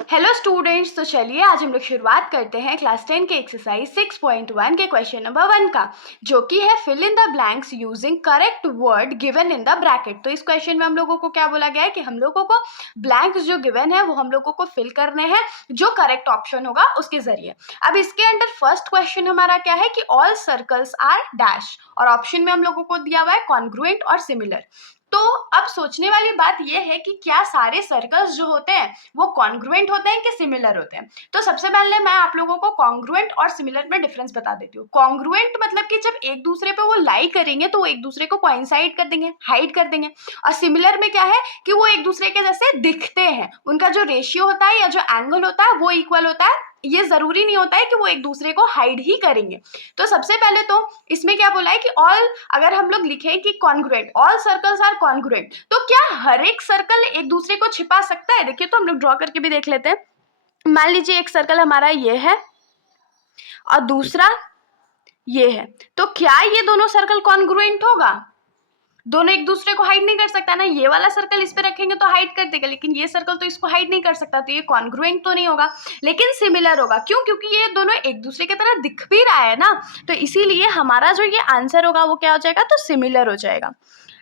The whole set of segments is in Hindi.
हेलो स्टूडेंट्स, तो चलिए आज हम लोग शुरुआत करते हैं क्लास 10 के एक्सरसाइज 6.1 के क्वेश्चन नंबर 1 का, जो कि है fill in the blanks using correct word given in the bracket. तो इस क्वेश्चन में हम लोगों को क्या बोला गया है कि हम लोगों को ब्लैंक्स जो गिवन है वो हम लोगों को फिल करने हैं जो करेक्ट ऑप्शन होगा उसके जरिए। अब इसके अंदर फर्स्ट क्वेश्चन हमारा क्या है कि ऑल सर्कल्स आर डैश, और ऑप्शन में हम लोगों को दिया हुआ है कॉन्ग्रुएंट और सिमिलर। तो अब सोचने वाली बात यह है कि क्या सारे सर्कल्स जो होते हैं वो कॉन्ग्रुएंट होते हैं कि सिमिलर होते हैं। तो सबसे पहले मैं आप लोगों को कॉन्ग्रुएंट और सिमिलर में डिफरेंस बता देती हूँ। कॉन्ग्रुएंट मतलब कि जब एक दूसरे पे वो लाई करेंगे तो वो एक दूसरे को कोइंसाइड कर देंगे, हाइड कर देंगे। और सिमिलर में क्या है कि वो एक दूसरे के जैसे दिखते हैं, उनका जो रेशियो होता है या जो एंगल होता है वो इक्वल होता है। ये जरूरी नहीं होता है कि वो एक दूसरे को हाइड ही करेंगे। तो सबसे पहले तो इसमें क्या बोला है कि ऑल, अगर हम लोग लिखें कि congruent, all circles are congruent, तो क्या हर एक सर्कल एक दूसरे को छिपा सकता है? देखिए, तो हम लोग ड्रॉ करके भी देख लेते हैं। मान लीजिए एक सर्कल हमारा ये है और दूसरा ये है, तो क्या ये दोनों सर्कल कॉन्ग्रुएंट होगा? दोनों एक दूसरे को हाइड नहीं कर सकता ना। ये वाला सर्कल इस पे रखेंगे तो हाइड कर देगा, लेकिन ये सर्कल तो इसको हाइड नहीं कर सकता, तो ये कॉन्ग्रुएंट तो नहीं होगा, लेकिन सिमिलर होगा। क्यों? क्योंकि ये दोनों एक दूसरे की तरह दिख भी रहा है ना, तो इसीलिए हमारा जो ये आंसर होगा वो क्या हो जाएगा, तो सिमिलर हो जाएगा।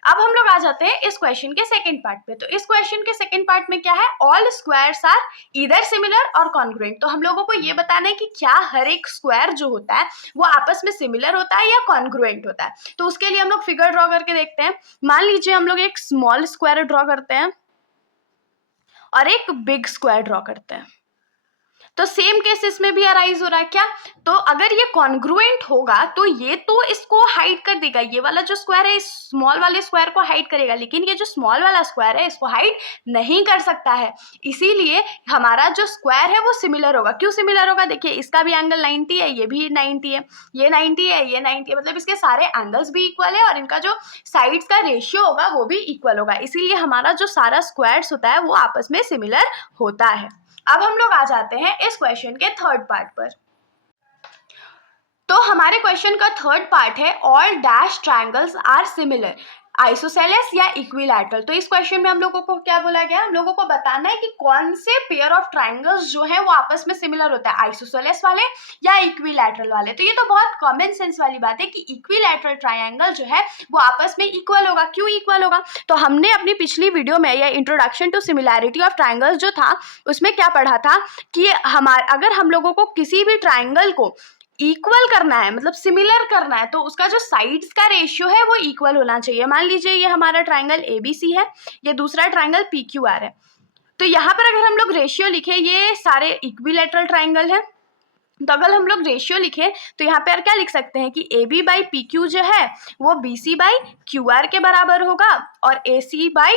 अब हम लोग आ जाते हैं इस क्वेश्चन के सेकंड पार्ट पे। तो इस क्वेश्चन के सेकंड पार्ट में क्या है, all squares are either similar और कॉन्ग्रुएंट। तो हम लोगों को ये बताना है कि क्या हर एक स्क्वायर जो होता है वो आपस में सिमिलर होता है या कॉन्ग्रुएंट होता है। तो उसके लिए हम लोग फिगर ड्रॉ करके देखते हैं। मान लीजिए हम लोग एक स्मॉल स्क्वायर ड्रॉ करते हैं और एक बिग स्क्वायर ड्रॉ करते हैं, तो सेम केस इसमें भी अराइज हो रहा है क्या? तो अगर ये कॉन्ग्रुएंट होगा तो ये तो इसको हाइड कर देगा, ये वाला जो स्क्वायर है इस स्मॉल वाले स्क्वायर को हाइड करेगा, लेकिन ये जो स्मॉल वाला स्क्वायर है इसको हाइड नहीं कर सकता है। इसीलिए हमारा जो स्क्वायर है वो सिमिलर होगा। क्यों सिमिलर होगा? देखिए, इसका भी एंगल 90 है, ये भी 90 है, ये 90 है, ये 90 है, मतलब इसके सारे एंगल्स भी इक्वल है और इनका जो साइड्स का रेशियो होगा वो भी इक्वल होगा। इसीलिए हमारा जो सारा स्क्वायर्स होता है वो आपस में सिमिलर होता है। अब हम लोग आ जाते हैं इस क्वेश्चन के थर्ड पार्ट पर। तो हमारे क्वेश्चन का थर्ड पार्ट है all dash triangles are similar, isosceles या इक्विलैटरल। तो इस क्वेश्चन में हम लोगों को क्या बोला गया, हम लोगों को बताना है कि कौन से पेयर ऑफ ट्रायंगल्स जो है वो आपस में सिमिलर होता है, आइसोसेलेस वाले या इक्विलैटरल वाले। तो ये तो बहुत कॉमन सेंस वाली बात है कि इक्विलैटरल ट्रायंगल जो है वो आपस में इक्वल होगा। क्यों इक्वल होगा? तो हमने अपनी पिछली वीडियो में या introduction to similarity of triangles जो था उसमें क्या पढ़ा था कि अगर हम लोगों को किसी भी ट्रायंगल को इक्वल करना है, मतलब सिमिलर करना है, तो उसका जो साइड्स का रेशियो है वो इक्वल होना चाहिए। मान लीजिए ये हमारा ट्रायंगल ABC है, ये दूसरा ट्रायंगल PQR है। तो यहाँ पर अगर हम लोग रेशियो लिखे, ये सारे इक्विलैटरल ट्रायंगल है, तो अगर हम लोग रेशियो लिखे तो यहाँ पर क्या लिख सकते हैं कि AB बाई PQ जो है वो BC बाई QR के बराबर होगा और AC बाई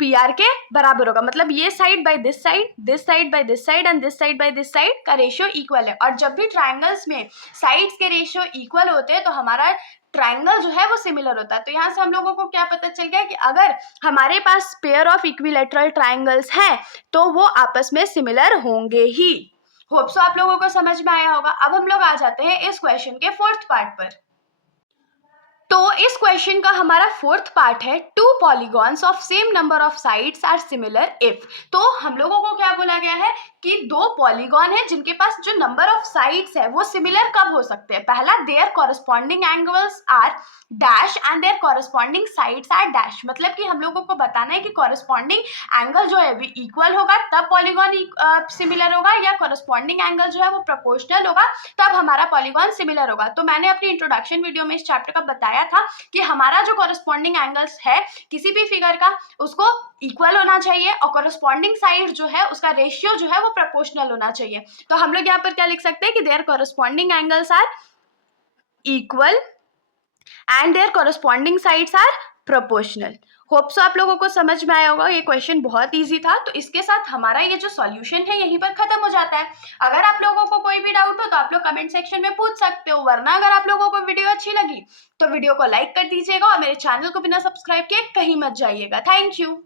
PR के बराबर होगा। मतलब ये side by this side, this side by this side and this side by this side का रेशियो इक्वल है। और जब भी ट्रायंगल्स में साइड्स के रेशियो इक्वल होते हैं तो हमारा ट्रायंगल जो है वो सिमिलर होता है। तो यहाँ से हम लोगों को क्या पता चल गया कि अगर हमारे पास पेयर ऑफ इक्विलैटरल ट्रायंगल्स हैं तो वो आपस में सिमिलर होंगे ही। होप सो आप लोगों को समझ में आया होगा। अब हम लोग आ जाते हैं इस क्वेश्चन के फोर्थ पार्ट पर। तो इस क्वेश्चन का हमारा फोर्थ पार्ट है two polygons of same number of sides are similar if. तो हम लोगों को क्या बोला गया है कि दो पॉलीगॉन है जिनके पास जो नंबर ऑफ साइड्स है वो सिमिलर कब हो सकते हैं। पहला, their corresponding angles are dash and their corresponding sides are dash. मतलब कि हम लोगों को बताना है कि कॉरेस्पॉन्डिंग एंगल जो है वो इक्वल होगा तब पॉलीगॉन सिमिलर होगा, या कॉरेस्पॉन्डिंग एंगल जो है वो प्रोपोर्शनल होगा तब हमारा पॉलीगॉन सिमिलर होगा। तो मैंने अपनी इंट्रोडक्शन वीडियो में इस चैप्टर का बताया था कि हमारा जो कॉरेस्पॉन्डिंग एंगल्स है किसी भी फिगर का उसको इक्वल होना चाहिए और कॉरेस्पॉन्डिंग साइड जो है उसका रेशियो जो है वो प्रोपोर्शनल होना चाहिए। तो हम लोग यहाँ पर क्या लिख सकते हैं कि their corresponding angles are equal and their corresponding sides are proportional. Hope so आप लोगों को समझ में आया होगा। ये क्वेश्चन बहुत इजी था। तो इसके साथ हमारा ये जो सॉल्यूशन है यहीं पर खत्म हो जाता है। अगर आप लोगों को कोई भी डाउट हो तो आप लोग कमेंट सेक्शन में पूछ सकते हो, वरना अगर आप लोगों को वीडियो अच्छी लगी तो वीडियो को लाइक कर दीजिएगा और मेरे चैनल को बिना सब्सक्राइब किए कहीं मत जाइएगा। Thank you.